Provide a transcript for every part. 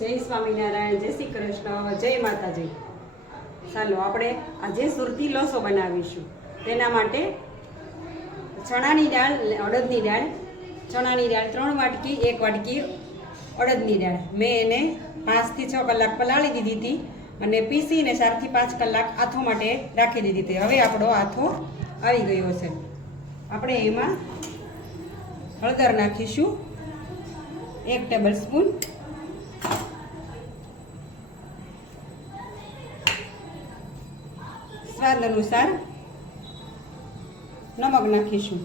જય સ્વામિનારાયણ, જય શ્રી કૃષ્ણ, જય માતાજી. ચાલો આપણે આજે સુરતી લોસો બનાવીશું. તેના માટે ચણાની દાળ, અડદની દાળ, ચણાની દાળ 3 વાટકી, 1 વાટકી અડદની દાળ મેં એને 5 થી 6 કલાક પલાળી દીધી હતી અને પીસીને 4 થી 5 કલાક આથો માટે રાખી દીધી હતી. હવે આપણો આથો આવી ગયો છે. આપણે એમાં હળદર નાખીશું 1 ટેબલ સ્પૂન, સ્વાદ અનુસાર નમક નાખીશું,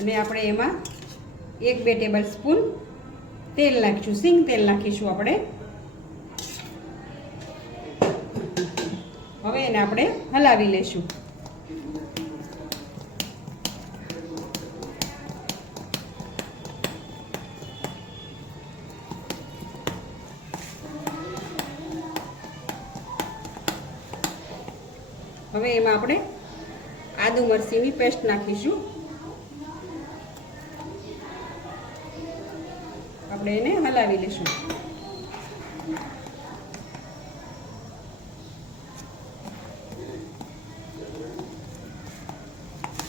અને આપણે એમાં 1-2 ટેબલ સ્પૂન તેલ નાખીશું, સિંગ તેલ નાખીશું આપણે. હવે એને આપણે હલાવી લેશું. હવે એમાં આપણે આદુ મરચીની પેસ્ટ નાખીશું. આપણે એને હલાવી લઈશું.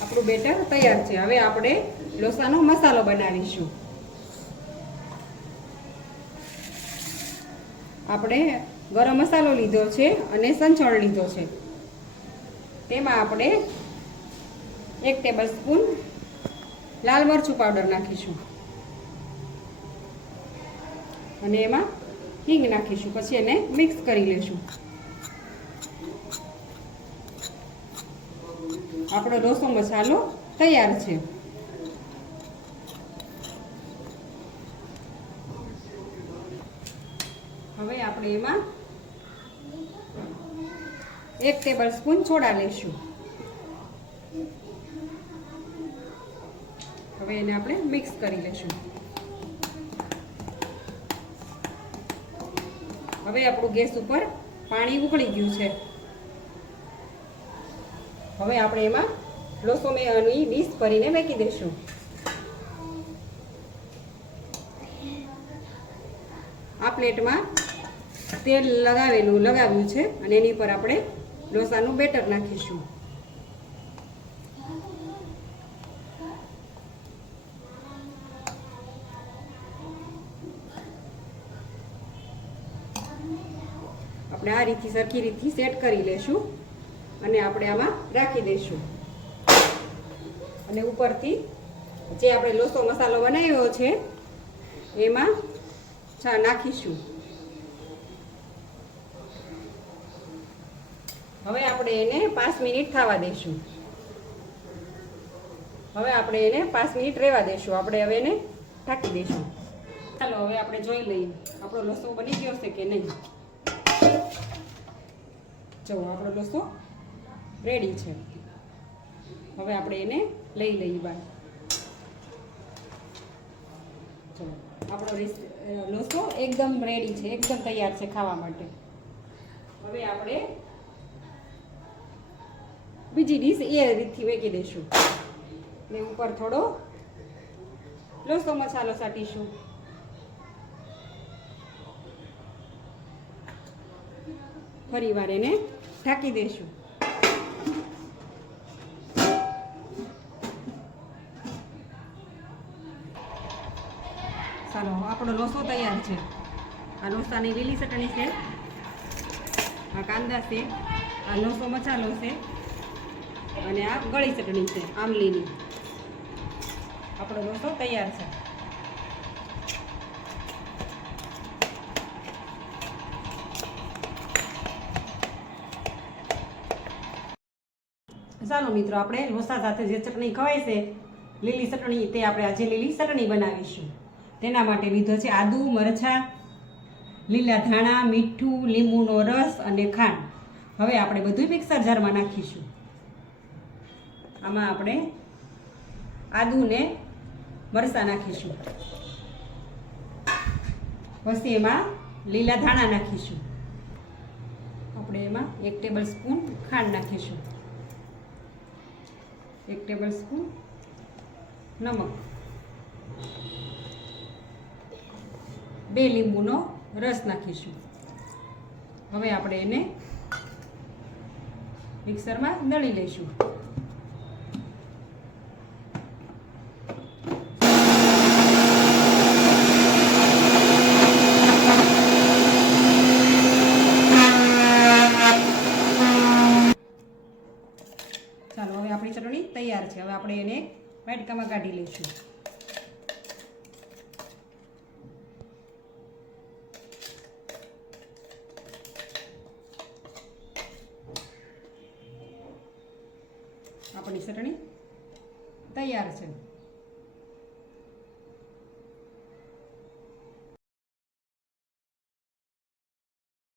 આપણું બેટર તૈયાર છે. હવે આપણે લોસાનો મસાલો બનાવીશું. આપણે ગરમ મસાલો લીધો છે અને સંચળ લીધો છે. તેમાં આપણે 1 ટેબલ સ્પૂન લાલ મરચું પાવડર નાખીશું અને એમાં હિંગ નાખીશું. પછી એને મિક્સ કરી લેશું. આપણો લોસો મસાલો તૈયાર છે. હવે આપણે એમાં 1 ટેબલ સ્પૂન સોડા લઈશું. હવે એને આપણે મિક્સ કરી લઈશું. હવે આપણું ગેસ ઉપર પાણી ઉકળી ગયું છે. હવે આપણે એમાં લોસો મેની ડીશ ભરીને મૂકી દઈશું. આ પ્લેટમાં તેલ લગાવ્યું છે અને એની પર આપણે લોસાનું બેટર નાખીશું. આપણે આ રીતથી સરખી રીતથી સેટ કરી લેશું અને આપણે આમાં રાખી દઈશું. અને ઉપરથી જે આપણે લોસો મસાલો બનાવ્યો છે એમાં નાખીશું. હવે આપણે એને 5 મિનિટ થવા દઈશું. હવે આપણે એને 5 મિનિટ રહેવા દઈશું. આપણે હવે એને ઢાંકી દઈશું. ચાલો હવે આપણે જોઈ લઈએ આપણો લોસો બની ગયો છે કે નહીં. જો આપણો લોસો રેડી છે. હવે આપણે એને લઈ લઈએ બહાર. ચલો આપણો લોસો એકદમ રેડી છે, એકદમ તૈયાર છે ખાવા માટે. હવે આપણે બીજી ડીશ એ રીતથી મૂકી દઈશું ને ઉપર થોડો લોસો મસાલો છાંટીશું. ફરી વાર એને ઢાંકી દઈશું. ચાલો આપણો લોસો તૈયાર છે. આ લોસાની લીલી ચટણી છે, આ કાંદા છે, આ લોસો મસાલો છે અને આ ગળી ચટણી છે આમલીની. આપણો લોસો તૈયાર છે. ચાલો મિત્રો, આપણે લોસા સાથે જે ચટણી ખવાય છે લીલી ચટણી, તે આપણે આજે લીલી ચટણી બનાવીશું. તેના માટે લીધો છે આદુ, મરચાં, લીલા ધાણા, મીઠું, લીંબુનો રસ અને ખાંડ. હવે આપણે બધું મિક્સર જારમાં નાખીશું. આમાં આપણે આદુ ને મરચાં નાખીશું. પછી એમાં લીલા ધાણા નાખીશું. આપણે એમાં 1 ટેબલ સ્પૂન ખાંડ નાખીશું, 1 ટેબલ સ્પૂન નમક, 2 લીંબુનો રસ નાખીશું. હવે આપણે એને મિક્સરમાં દળી લઈશું. ચાલો, હવે આપણી ચટણી તૈયાર છે. હવે આપણે એને વાટકામાં કાઢી લઈશું. આપણી ચટણી તૈયાર છે.